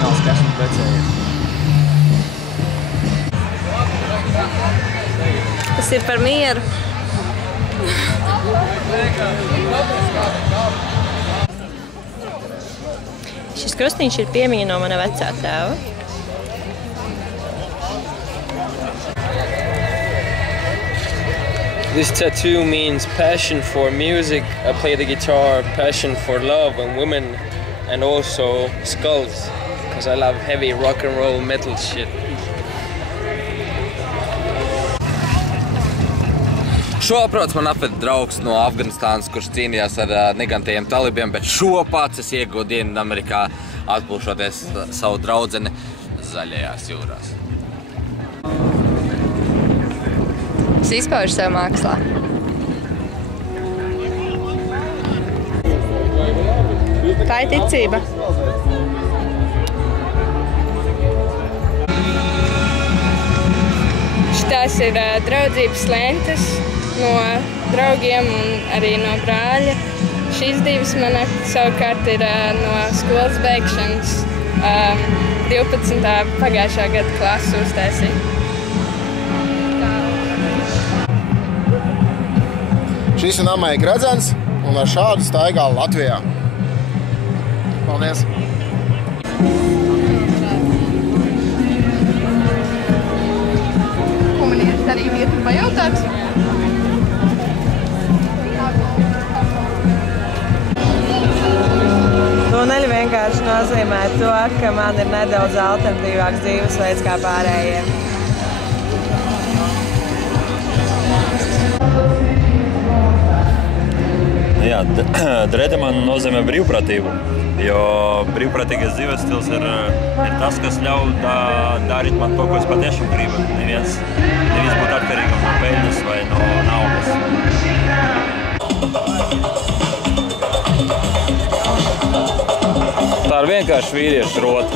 oriģināls Cash precējies. Tas ir par mieru. Šis krustiņš ir piemiņa no mana vecā tēva. This tattoo means passion for music. I play the guitar, passion for love and women, and also skulls, because I love heavy rock and roll metal shit. Šo aprots man apved draugs no Afganistānas, kurš cīnījās ar negantajiem talibiem, bet šo pats es ieguvu Dienvidamerikā, atpūšoties savu draudzeni zaļajās jūrās. Es izpaužu sev mākslā. Tā ir ticība. Šitās ir draudzības lentes no draugiem un arī no brāļa. Šīs divas man savukārt ir no skolas beigšanas 12. pagājušā gada klases uztaisīja. Šis ir namai gredzens un ar šādu staigā Latvijā. Paldies! Ko man ir darīt vietu pajautāts? Tuneļi vienkārši nozīmē to, ka man ir nedaudz alternatīvāks dzīvesveids kā pārējiem. Jā, drēde man nozīmē brīvprātību, jo brīvprātīgais dzīves stils ir tas, kas ļauj darīt man to, ko es patiešām gribu. Neviens būt atkarīgam no peļņas vai no naudas. Tā ir vienkārši vīriešu rota.